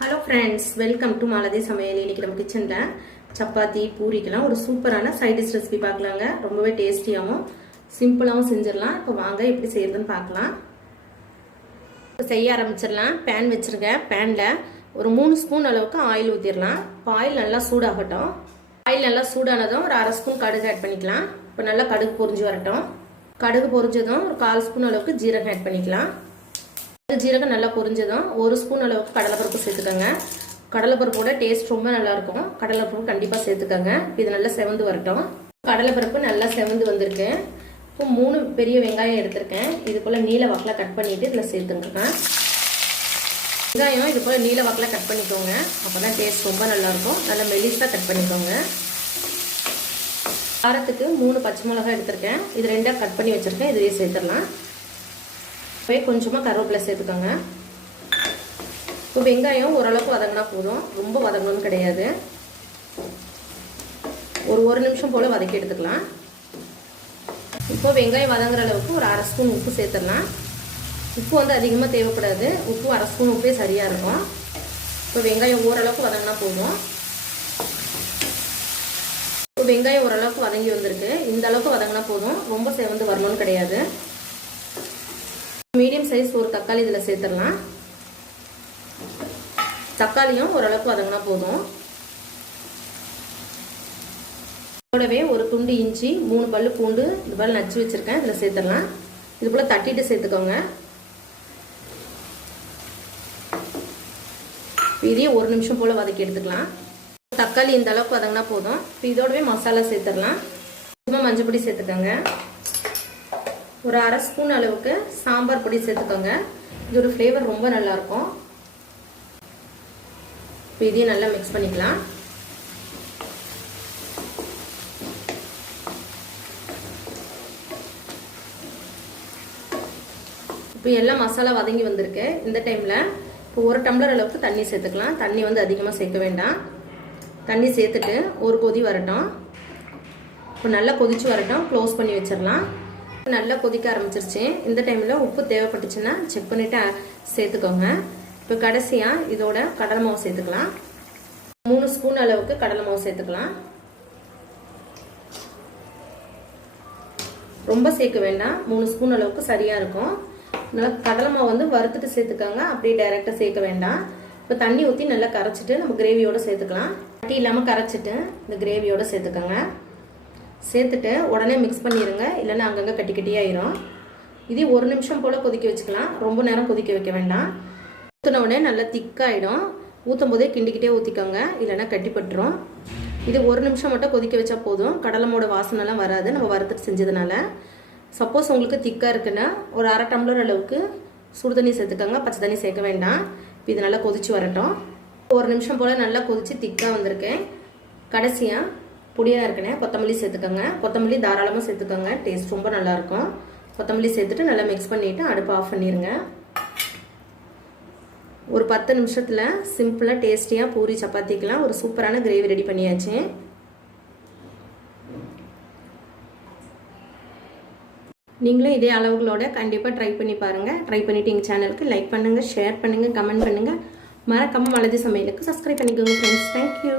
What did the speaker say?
Hello friends, welcome to malathi samayal. இன்னைக்கு நம்ம கிச்சன்ல சப்பாத்தி பூரிக்கெல்லாம் ஒரு சூப்பரான சைட் டிஷ் ரெசிபி பார்க்கலாங்க. ரொம்பவே டேஸ்டியாவும் சிம்பிளாவும் செஞ்சிரலாம். இப்போ வாங்க எப்படி செய்யறதுன்னு பார்க்கலாம். செய்ய ஆரம்பிச்சிரலாம். pan வெச்சிருக்கேன். panல ஒரு 3 ஸ்பூன் அளவுக்கு ஆயில் ஊத்திரலாம். ஆயில் நல்லா சூடாகட்டும். ஆயில் நல்லா சூடானதும் ஒரு 1/2 ஸ்பூன் கடுகு ஆட் பண்ணிக்கலாம். இப்போ நல்லா கடுகு பொரிஞ்சு வரட்டும். கடுகு பொரிஞ்சதும் ஒரு 1/4 ஸ்பூன் அளவுக்கு ஜீரகம் ஆட் பண்ணிக்கலாம். ஜீரகம் நல்லா பொரிஞ்சதும் 1 ஸ்பூன் அளவுக்கு கடலைப்பருப்பு சேர்த்துக்கோங்க. கடலைப்பருப்போட டேஸ்ட் ரொம்ப நல்லா இருக்கும். கடலைப்பருப்பு கண்டிப்பாக சேர்த்துக்கோங்க. இது நல்லா செவந்து வரட்டும். கடலைப்பருப்பு நல்லா செவந்து வந்திருக்கு. இப்போ 3 பெரிய வெங்காயம் எடுத்திருக்கேன். இது போல் நீல வாக்கில் கட் பண்ணிட்டு இதில் சேர்த்துக்கோங்க. வெங்காயம் இது போல் நீல வாக்கில் கட் பண்ணிக்கோங்க. அப்போ தான் டேஸ்ட் ரொம்ப நல்லாயிருக்கும். நல்லா மெலிசாக கட் பண்ணிக்கோங்க. காரத்துக்கு 3 பச்சை மிளகாய் எடுத்திருக்கேன். இது 2 கட் பண்ணி வச்சுருக்கேன். இதையே சேர்த்துடலாம். கொஞ்சமாக கருவேப்பிலை சேர்த்துக்கோங்க. இப்போ வெங்காயம் ஓரளவுக்கு வதங்கினா போதும், ரொம்ப வதங்கணும்னு கிடையாது. ஒரு நிமிஷம் போல் வதக்கி எடுத்துக்கலாம். இப்போ வெங்காயம் வதங்குற அளவுக்கு ஒரு 1/2 ஸ்பூன் உப்பு சேர்த்துடலாம். உப்பு வந்து அதிகமாக தேவைப்படாது. உப்பு 1/2 ஸ்பூன் உப்பே சரியாக இருக்கும். இப்போ வெங்காயம் ஓரளவுக்கு வதங்கினா போதும். இப்போ வெங்காயம் ஓரளவுக்கு வதங்கி வந்திருக்கு. இந்த அளவுக்கு வதங்கினா போதும், ரொம்ப சேர்ந்து வரணும்னு கிடையாது. மீடியம் சைஸ் ஒரு தக்காளி இதில் சேர்த்துடலாம். தக்காளியும் ஓரளவுக்கு வதங்கினா போதும். கூடவே ஒரு துண்டு இஞ்சி, 3 பல்லு பூண்டு இது போல் நச்சு வச்சுருக்கேன். இதில் சேர்த்துடலாம். இது போல் தட்டிட்டு சேர்த்துக்கோங்க. இதையே 1 நிமிஷம் போல் வதக்கி எடுத்துக்கலாம். தக்காளி இந்த அளவுக்கு வதங்கினா போதும். இப்போ இதோடவே மசாலா சேர்த்துடலாம். சும்மா மஞ்சள் பொடி சேர்த்துக்கோங்க. ஒரு 1/2 ஸ்பூன் அளவுக்கு சாம்பார் பொடி சேர்த்துக்கோங்க. இதோட ஃப்ளேவர் ரொம்ப நல்லாயிருக்கும். இப்போ இதையும் நல்லா மிக்ஸ் பண்ணிக்கலாம். இப்போ எல்லாம் மசாலா வதங்கி வந்திருக்கு. இந்த டைமில் இப்போ 1 டம்ளர் அளவுக்கு தண்ணி சேர்த்துக்கலாம். தண்ணி வந்து அதிகமாக சேர்க்க வேண்டாம். தண்ணி சேர்த்துட்டு ஒரு கொதி வரட்டும். இப்போ நல்லா கொதிச்சு வரட்டும். க்ளோஸ் பண்ணி வச்சிடலாம். நல்லா கொதிக்க ஆரம்பிச்சிருச்சு. இந்த டைமில் உப்பு தேவைப்பட்டுச்சுன்னா செக் பண்ணிவிட்டு சேர்த்துக்கோங்க. இப்போ கடைசியாக இதோட கடலை மாவு சேர்த்துக்கலாம். 3 ஸ்பூன் அளவுக்கு கடலை மாவு சேர்த்துக்கலாம். ரொம்ப சேர்க்க வேண்டாம், 3 ஸ்பூன் அளவுக்கு சரியாக இருக்கும். நல்லா கடலை மாவு வந்து வறுத்துட்டு சேர்த்துக்கோங்க. அப்படியே டைரெக்டாக சேர்க்க வேண்டாம். இப்போ தண்ணி ஊற்றி நல்லா கரைச்சிட்டு நம்ம கிரேவியோடு சேர்த்துக்கலாம். கட்டி இல்லாமல் கரைச்சிட்டு இந்த கிரேவியோடு சேர்த்துக்கோங்க. சேர்த்துட்டு உடனே மிக்ஸ் பண்ணிடுங்க, இல்லைன்னா அங்கங்கே கட்டி கட்டியாயிரும். இதே 1 நிமிஷம் போல் கொதிக்க வச்சுக்கலாம். ரொம்ப நேரம் கொதிக்க வைக்க வேண்டாம். ஊற்றின உடனே நல்லா திக்காயிடும். ஊற்றும் போதே கிண்டிக்கிட்டே ஊற்றிக்கோங்க, இல்லைன்னா கட்டிப்பட்டுரும். இது 1 நிமிஷம் மட்டும் கொதிக்க வச்சா போதும். கடலமோட வாசனைலாம் வராது நம்ம வறுத்துட்டு செஞ்சதுனால. சப்போஸ் உங்களுக்கு திக்காக இருக்குன்னா ஒரு 1/2 டம்ளர் அளவுக்கு சுடு தண்ணி சேர்த்துக்கோங்க. பச்சை தண்ணி சேர்க்க வேண்டாம். இப்போ இது நல்லா கொதிச்சு வரட்டும். 1 நிமிஷம் போல் நல்லா கொதிச்சு திக்காக வந்திருக்கேன். கடைசியாக பொடியாக இருக்குன்னு கொத்தமல்லி சேர்த்துக்கோங்க. கொத்தமல்லி தாராளமாக சேர்த்துக்கோங்க. டேஸ்ட் ரொம்ப நல்லாயிருக்கும். கொத்தமல்லி சேர்த்துட்டு நல்லா மிக்ஸ் பண்ணிவிட்டு அடுப்பு ஆஃப் பண்ணிடுங்க. ஒரு 10 நிமிஷத்தில் சிம்பிளாக டேஸ்டியாக பூரி சப்பாத்திக்கெலாம் ஒரு சூப்பரான கிரேவி ரெடி பண்ணியாச்சு. நீங்களும் இதே அளவுகளோட கண்டிப்பாக ட்ரை பண்ணி பாருங்கள். ட்ரை பண்ணிவிட்டு எங்கள் சேனலுக்கு லைக் பண்ணுங்கள், ஷேர் பண்ணுங்கள், கமெண்ட் பண்ணுங்கள். மறக்காமல் malathi சமையலுக்கு சப்ஸ்கிரைப் பண்ணிக்கோங்க ஃப்ரெண்ட்ஸ். தேங்க்யூ.